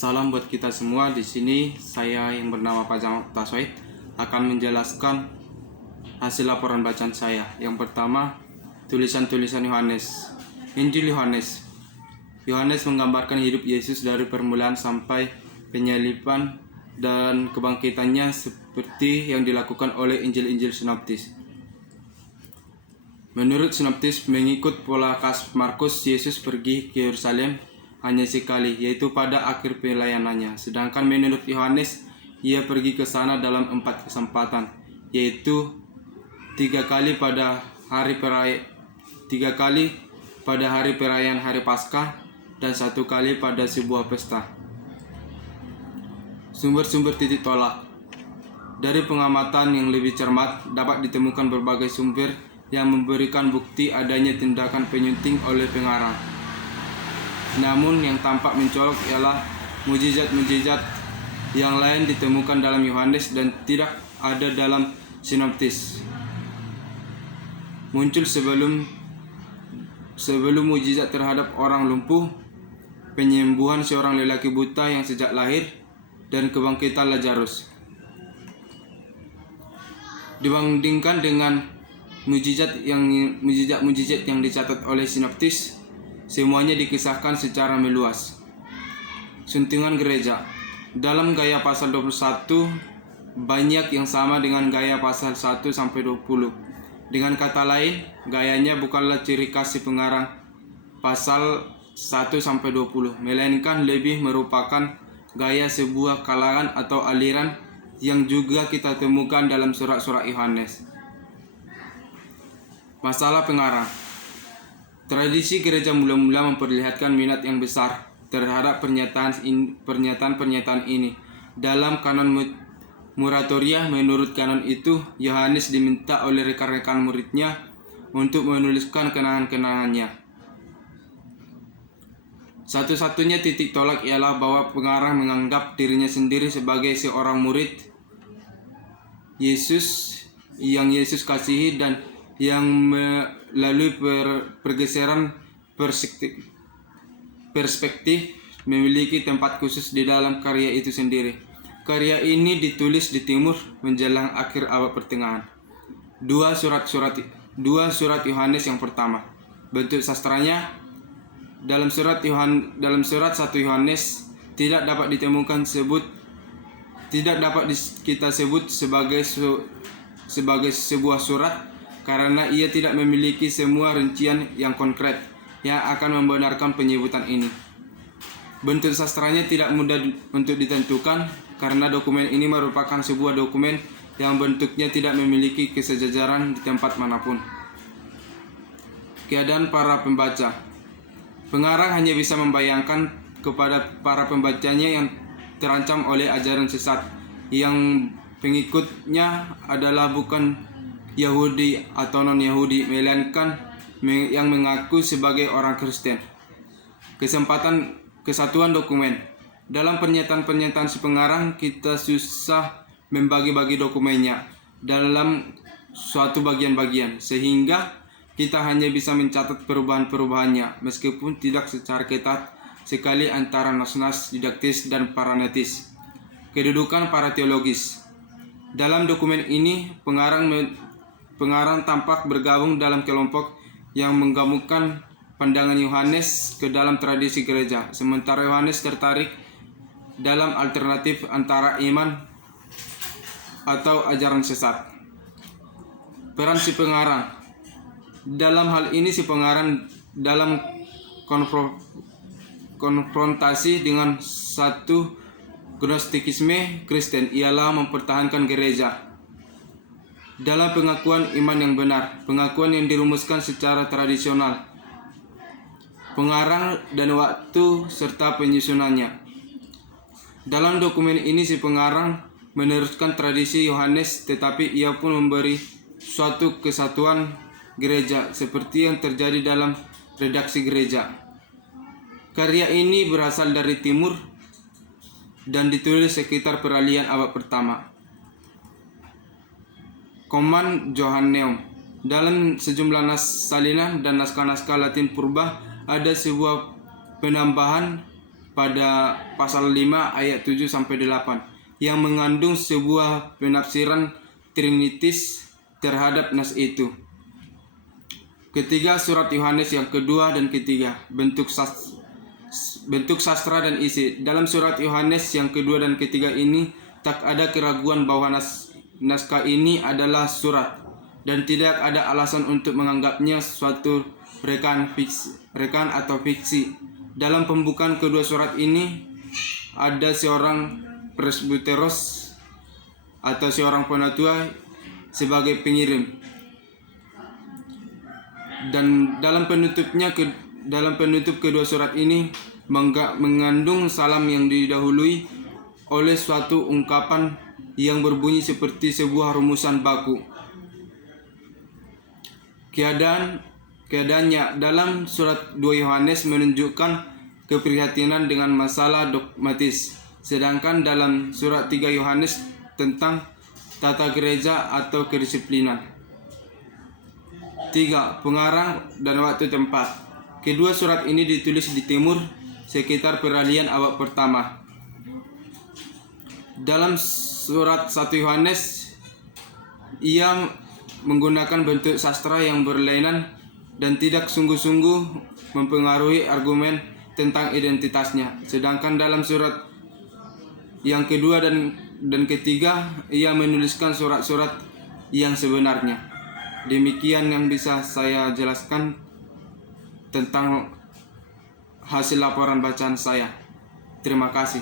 Salam buat kita semua. Di sini saya yang bernama Pak Taswaid akan menjelaskan hasil laporan bacaan saya. Yang pertama, tulisan-tulisan Yohanes. Injil Yohanes. Yohanes menggambarkan hidup Yesus dari permulaan sampai penyaliban dan kebangkitannya seperti yang dilakukan oleh Injil-Injil sinoptis. Menurut sinoptis, mengikut pola Markus, Yesus pergi ke Yerusalem hanya sekali, yaitu pada akhir pelayanannya. Sedangkan menurut Yohanes, ia pergi ke sana dalam 4 kesempatan, yaitu 3 kali pada hari perayaan Hari Paskah dan 1 kali pada sebuah pesta. Sumber-sumber titik tolak. Dari pengamatan yang lebih cermat, dapat ditemukan berbagai sumber yang memberikan bukti adanya tindakan penyunting oleh pengarang. Namun yang tampak mencolok ialah mukjizat-mukjizat yang lain ditemukan dalam Yohanes dan tidak ada dalam sinoptis. Muncul sebelum mukjizat terhadap orang lumpuh, penyembuhan seorang lelaki buta yang sejak lahir, dan kebangkitan Lazarus. Dibandingkan dengan mukjizat yang dicatat oleh sinoptis, semuanya dikisahkan secara meluas. Suntingan gereja. Dalam gaya pasal 21, banyak yang sama dengan gaya pasal 1-20. Dengan kata lain, gayanya bukanlah ciri khas si pengarang pasal 1-20, melainkan lebih merupakan gaya sebuah kalangan atau aliran yang juga kita temukan dalam surat-surat Yohanes. Masalah pengarang. Tradisi gereja mula-mula memperlihatkan minat yang besar terhadap pernyataan-pernyataan ini. Dalam kanon Muratoria, menurut kanon itu, Yohanes diminta oleh rekan-rekan muridnya untuk menuliskan kenangan-kenangannya. Satu-satunya titik tolak ialah bahwa pengarang menganggap dirinya sendiri sebagai seorang murid Yesus yang Yesus kasihi dan yang melalui pergeseran perspektif memiliki tempat khusus di dalam karya itu sendiri. Karya ini ditulis di timur menjelang akhir abad pertengahan. Dua surat Yohanes yang pertama. Bentuk sastranya dalam surat 1 Yohanes tidak dapat kita sebut sebagai sebuah surat karena ia tidak memiliki semua rincian yang konkret yang akan membenarkan penyebutan ini. Bentuk sastranya tidak mudah untuk ditentukan karena dokumen ini merupakan sebuah dokumen yang bentuknya tidak memiliki kesejajaran di tempat manapun. Keadaan para pembaca. Pengarang hanya bisa membayangkan kepada para pembacanya yang terancam oleh ajaran sesat yang pengikutnya adalah bukan Yahudi atau non-Yahudi, melainkan yang mengaku sebagai orang Kristen. Kesatuan dokumen. Dalam pernyataan-pernyataan si pengarang, kita susah membagi-bagi dokumennya dalam suatu bagian-bagian, sehingga kita hanya bisa mencatat perubahan-perubahannya, meskipun tidak secara ketat sekali antara nas-nas didaktis dan paranetis. Kedudukan para teologis. Dalam dokumen ini, pengarang tampak bergabung dalam kelompok yang menggabungkan pandangan Yohanes ke dalam tradisi gereja, sementara Yohanes tertarik dalam alternatif antara iman atau ajaran sesat. Peran si pengarang. Dalam hal ini si pengarang dalam konfrontasi dengan satu gnostikisme Kristen ialah mempertahankan gereja dalam pengakuan iman yang benar, pengakuan yang dirumuskan secara tradisional, pengarang dan waktu serta penyusunannya. Dalam dokumen ini si pengarang meneruskan tradisi Yohanes, tetapi ia pun memberi suatu kesatuan gereja seperti yang terjadi dalam redaksi gereja. Karya ini berasal dari timur dan ditulis sekitar peralihan abad pertama. Koman Johanneum. Dalam sejumlah nas salinan dan naskah-naskah Latin purba ada sebuah penambahan pada pasal 5 ayat 7 sampai 8 yang mengandung sebuah penafsiran trinitis terhadap nas itu. Ketiga, surat Yohanes yang kedua dan ketiga, bentuk sastra dan isi. Dalam surat Yohanes yang kedua dan ketiga ini tak ada keraguan bahwa naskah ini adalah surat dan tidak ada alasan untuk menganggapnya suatu rekan atau fiksi. Dalam pembukaan kedua surat ini ada seorang presbiteros atau seorang penatua sebagai pengirim. Dan dalam penutup kedua surat ini mengandung salam yang didahului oleh suatu ungkapan yang berbunyi seperti sebuah rumusan baku. Keadaannya dalam surat 2 Yohanes menunjukkan keprihatinan dengan masalah dogmatis, sedangkan dalam surat 3 Yohanes tentang tata gereja atau kedisiplinan. 3. Pengarang dan waktu tempat. Kedua surat ini ditulis di timur sekitar peralihan abad pertama. Dalam surat 1 Yohanes ia menggunakan bentuk sastra yang berlainan dan tidak sungguh-sungguh mempengaruhi argumen tentang identitasnya. Sedangkan dalam surat yang kedua dan ketiga ia menuliskan surat-surat yang sebenarnya. Demikian yang bisa saya jelaskan tentang hasil laporan bacaan saya. Terima kasih.